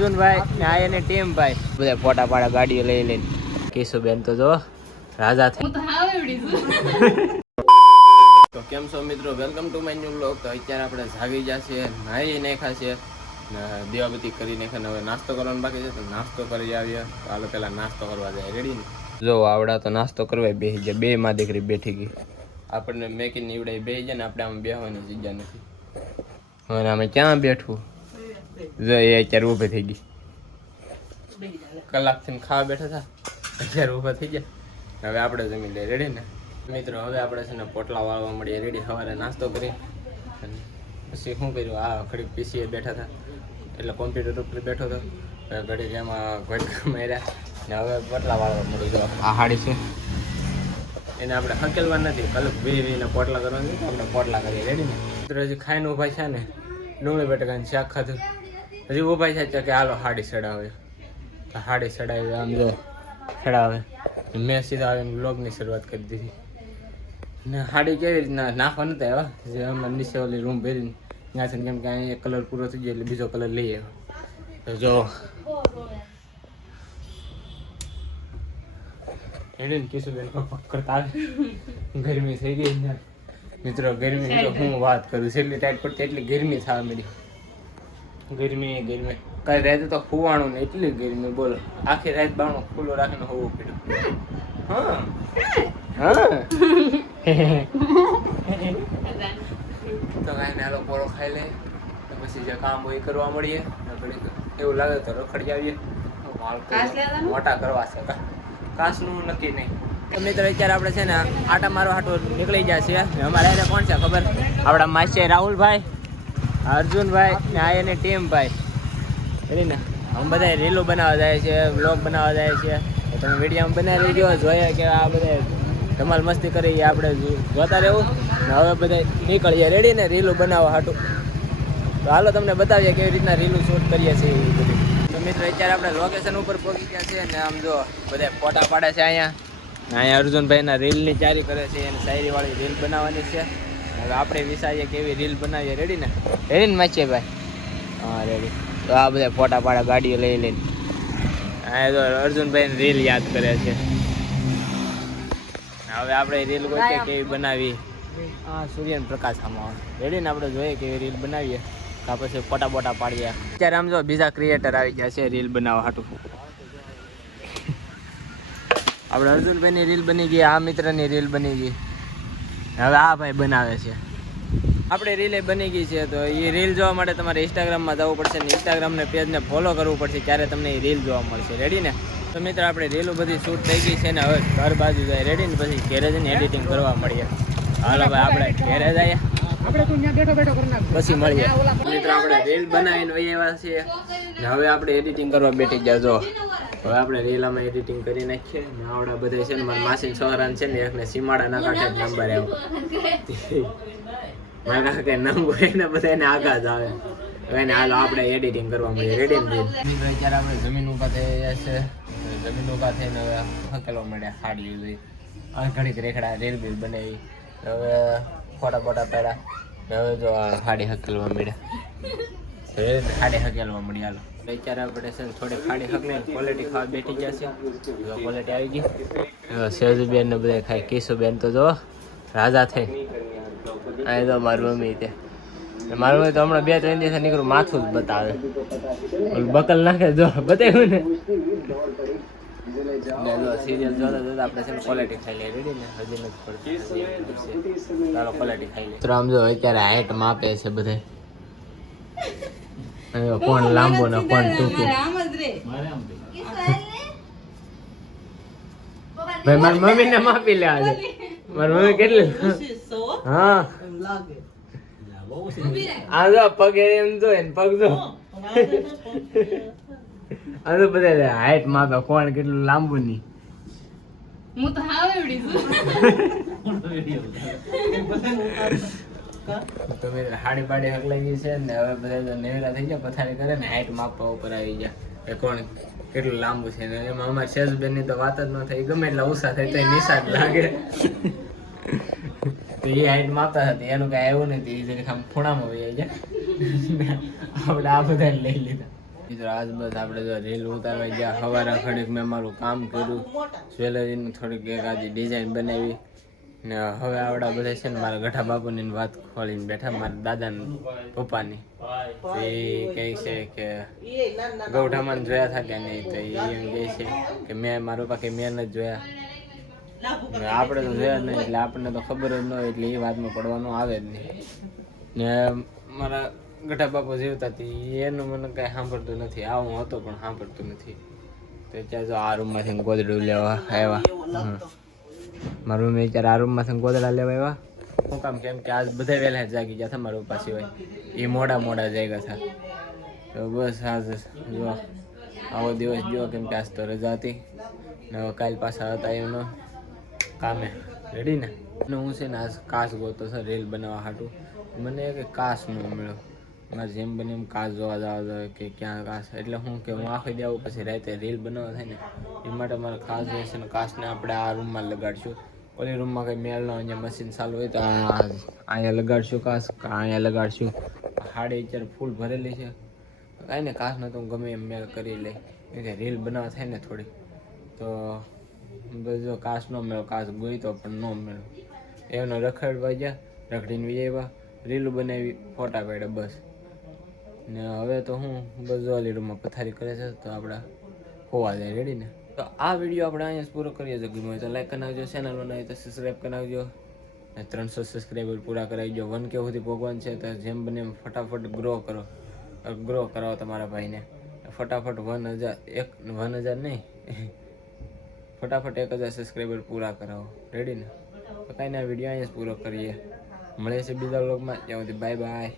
અર્જુનભાઈ ને આ એની ટીમ ભાઈ બધા ફોટા પાડા ગાડીઓ લઈ લઈને કેશુબેન તો જો રાજા થઈ તો કેમ છો મિત્રો, welcome to my new vlog. તો અત્યારે આપણે જાગી જશે, નાહી નાખ્યા છે, દેવાબતી કરી નાખ્યા. હવે નાસ્તો કરવાનો બાકી છે તો નાસ્તો કરી આવીએ. તો હાલો પેલા નાસ્તો કરવા જાય. રેડી ને? જો આવડા તો નાસ્તો કરવા બેસી ગયા, બે માં દીકરી બેઠી ગઈ. આપણને મેકીને નીવડાઈ બેસી જાય ને આપણે આમ બેસવાની જગ્યા નથી. હવે અમે ક્યાં બેઠું? જો એ અત્યારે ઊભી થઈ ગઈ. કલાકથી ખાવા બેઠા હતા, અત્યારે ઊભા થઈ ગયા. હવે આપણે જમી લઈએ. રેડી ને મિત્રો? હવે આપણે છે ને પોટલા વાળવા મળીએ. રેડી? સવારે નાસ્તો કરી પછી શું કર્યું, આ ઘડી પીસીએ બેઠા હતા એટલે કોમ્પ્યુટર ઉપર બેઠો હતો. ઘડી એમાં ઘોડકા માર્યા ને હવે પોટલા વાળવા મળી. જો આ હાડી છે એને આપણે હકેલવા નથી, કલક વીને પોટલા કરવાની. આપણે પોટલા કરીએ. રેડી ને મિત્રો? હજી ખાઈને ઊભા છે ને, ડુંગળી બટાકાનું શાક ખાધું. હજી ઊભા છે કે હાલો હાડી ચડાવે. હાડી ચડાવી આમ જો ચડાવે. મેં સીધા આવીને બ્લોગની શરૂઆત કરી દીધી ને. હાડી કેવી રીતના નાખવા નતા આવ્યા, જે અમે નીચે ઓલી રૂમ ભરીને ત્યાં છે, કેમ કે અહીંયા કલર પૂરો થઈ ગયો એટલે બીજો કલર લઈ આવ્યો. તો જો એને કેશુબેન કરતા આવે. ગરમી થઈ ગઈ ને મિત્રો. ગરમી તો હું વાત કરું, જેટલી ટાઈટ પડતી એટલી ગરમી થવા મળી. ગરમી કઈ રાતે તો ખુવાણું ને એટલી ગરમી, બોલો. આખી રાત બાણું ખુલ્લો રાખીને હોવું પડ્યું. હા હા તો કાંઈ નાલો પોળો ખાઈ લે તો પછી જે કામ હોય કરવા મળીએ. એવું લાગે તો રખડી આવીએ. મોટા કરવા છે, કાસનું નક્કી નહીં. તો મિત્રો અત્યારે આપણે છે ને આટા મારવા હાટું નીકળી જાય છે. અમારે એને કોણ છે ખબર? આપણા માસી રાહુલભાઈ, અર્જુનભાઈ ને આ એની ટીમ ભાઈ. રેડી ને? અમે બધા રીલો બનાવવા જાય છે, વ્લોગ બનાવવા જાય છે. તો તમે વિડીયો બનાવી લેજો, જોઈએ કે આ બધા ધમાલ મસ્તી કરી આપણે જોતા રહેવું. ને હવે બધા નીકળીએ. રેડી ને? રીલો બનાવવા હાટું. તો હાલો તમને બતાવીએ કેવી રીતના રીલું શૂટ કરીએ છીએ એ બધી. તો મિત્રો અત્યારે આપણે લોકેશન ઉપર પહોંચી ગયા છીએ ને આમ જો બધા ફોટા પાડે છે અહીંયા અર્જુનભાઈના રીલની તૈયારી કરે છે અને શાયરીવાળી રીલ બનાવવાની છે. હવે આપણે વિચારીએ કેવી રીલ બનાવીએ. રેડી ને? રેડી ને માચીએ ભાઈ? હા રેડી. તો આ બધા ફોટા પાડા ગાડીઓ લઈ લઈને અહીંયા તો અર્જુનભાઈની રીલ યાદ કરે છે. હવે આપણે રીલ કોઈ કેવી બનાવી. હા સૂર્યન પ્રકાશ આમાં. રેડી ને? આપણે જોઈએ કેવી રીલ બનાવીએ, કા પછી ફોટા બોટા પાડીએ. અત્યારે આમ જો બીજા ક્રિએટર આવી ગયા છે રીલ બનાવવા હાટું. આપણે અર્જુનભાઈની રીલ બની ગઈ, આ મિત્રની રીલ બની ગઈ. હવે આ ભાઈ બનાવે છે. આપણે રીલે બની ગઈ છે. તો એ રીલ જોવા માટે તમારે ઇન્સ્ટાગ્રામમાં જવું પડશે ને ઇન્સ્ટાગ્રામને પેજને ફોલો કરવું પડશે, ત્યારે તમને એ રીલ જોવા મળશે. રેડી ને? તો મિત્રો આપણે રીલો બધી શૂટ થઈ ગઈ છે ને હવે ઘર બાજુ જાય. રેડી ને? પછી ઘેરે જઈને એડિટિંગ કરવા મળીએ. હાલો ભાઈ આપણે ઘેરે જઈએ, પછી મળીએ. મિત્રો આપણે રીલ બનાવીને વહી આવ્યા છીએ ને હવે આપણે એડિટિંગ કરવા બેઠી ગયા. જો હવે આપણે રીલામાં એડિટિંગ કરી નાખીએ ને આવડા બધા છે ને મારા માસી છોકરાને છે ને એકને સીમાડા ના કાંઠે નંબર આવ્યો. મારા કાંઈ નંબર એને બધાને આઘાત આવે. હવે ને હાલો આપણે એડિટિંગ કરવા મળીએ. રેડી ને? અત્યારે આપણે જમીન ઊભા થઈ ગયા છે. જમીન ઊભા થઈને હવે હકેલવા મળ્યા. હાડી લીધી, ઘડીક રેખડા રીલ બીલ બનાવી. હવે ફોટા બોટા પડ્યા. હવે જો હાડી હકેલવા મળ્યા. હાડી હકેલવા મળી. હાલો અત્યારે આપણે છે થોડી ખાડી હકલે ક્વોલિટી ખાવા બેઠી ગયા છે. ક્વોલિટી આવી ગઈ. સેજુબેન ને બધા ખાય. કેશુબેન તો જો રાજા થઈ. આ તો મારી મમ્મી તે મારું મમ્મી તો હમણાં 2-3 દિવસ નીકળું માથું જ બતાવે. બકલ નાખે જો બતાવ્યું ને. સિરિયલ જોતા જોતા આપણે છે ને ક્વોલિટી ખાઈ લઈએ. રેડી ને? હજી નથી પડતી. ચાલો ક્વોલિટી ખાઈ લઈએ. તો આમ જો અત્યારે હાઈટ માપે છે બધે, કોણ લાંબો ને કોણ ટૂંકું. ભાઈ મારી મમ્મી ને માપી લે આજે. મારી મમ્મી કેટલી? હા આ જો પગ એમ જો ને પગ જો આ તો બધા હાઈટ માપે કોણ કેટલું લાંબુ ની. હું તો હાવ એવડી છું. તો મેં હાડી પાડી હકલાઈ ગઈ છે ને હવે બધા નેવરા થઈ ગયા, પથારી કરે ને હાઈટ માપવા ઉપર આવી ગયા કે કોણ કેટલું લાંબુ છે. ને એમાં અમારી સેજબેન ની તો વાત જ ન થઈ. ગમે એટલા ઓછા થાય તો નિશાન લાગે. તો એ હાઈટ માપતા હતી, એનું કઈ આવ્યું નથી. એ જરીક આમ ખૂણામાં વહી જાય. આપણે આ બધા લઈ લીધા. મિત્રો આજ બસ આપણે જો રીલ ઉતારવા ગયા. સવારે ઘડીક મેં મારું કામ કર્યું, જ્વેલરીનું થોડીક એકાદી ડિઝાઇન બનાવી ને હવે આવડા બધા છે ને મારા ગઠા બાપુની વાત ખોલીને બેઠા, મારા દાદા ને પપ્પાની. એ કહે છે કે ગૌઢામાં જોયા હતા કે નહીં, તો એ એમ કહે છે કે મેં મારા પપ્પા કે મેં નથી જોયા. આપણે તો જોયા જ નહીં એટલે આપણને તો ખબર જ ન હોય, એટલે એ વાતમાં પડવાનું આવે જ નહીં. ને મારા ગઠા બાપુ જીવતા હતી એનું મને કાંઈ સાંભળતું નથી. આવું હતો પણ સાંભળતું નથી. તો ત્યાં જો આ રૂમમાંથી ગોદડું લેવા આવ્યા. મારા રૂમ અત્યારે આ રૂમમાંથી ગોદડા લેવા આવ્યા. શું કામ? કેમ કે આજ બધા વહેલા જાગી ગયા હતા મારા પપ્પા સિવાય. એ મોડા જાગ્યા હતા. તો બસ આજ જો આવો દિવસ ગયો, કેમ કે આજ તો રજા હતી ને હવે કાલ પાછા હતા એમનો કામે. રેડી ને? અને હું છે ને આજ કાચ ગોતો છે રીલ બનાવવા હાટું. મને કે કાચ ન મળ્યો. મારે જેમ બને એમ કાચ જોવા જવા જોઈએ કે ક્યાં કાચ. એટલે હું કે હું આખી દેવું પછી રાતે રીલ બનાવવા થાય ને એ માટે મારે ખાસ જોઈએ છે ને કાચને આપણે આ રૂમમાં લગાડશું. ઓલી રૂમમાં કંઈ મેળ ન અહીંયા મશીન ચાલુ હોય તો અહીંયા લગાડશું કાચ, અહીંયા લગાડશું. હાડી અત્યારે ફૂલ ભરેલી છે. કાંઈ ને કાચને તો હું ગમે એમ મેળ કરી લઈ, કેમ કે રીલ બનાવવા થાય ને થોડી. તો બસ જો કાચ ન મેળો, કાચ ગોઈતો પણ ન મેળો. એનો રખડવા ગયા, રખડીને આવ્યા, રીલું બનાવી, ફોટા પાડ્યા બસ. ને હવે તો હું બસ ઓલી રૂમમાં પથારી કરે છે તો આપણે હોવા જાય. રેડી ને? તો આ વિડીયો આપણે અહીંયા પૂરો કરીએ. જો ગમ્યો હોય તો લાઈક કરી નાખજો, ચેનલ બનાવી તો સબસ્ક્રાઈબ કરી નાખજો. 300 સબસ્ક્રાઈબર પૂરા કરાવી દો. 1K સુધી ભગવાન છે તો જેમ બને એમ ફટાફટ ગ્રો કરાવો તમારા ભાઈને. ફટાફટ 1000 નહીં, ફટાફટ 1000 સબસ્ક્રાઈબર પૂરા કરાવો. રેડી ને? તો કાંઈ ના, વિડીયો અહીંયા જ પૂરો કરીએ. મળીએ છીએ બીજા વ્લોગમાં. ત્યાં સુધી બાય બાય.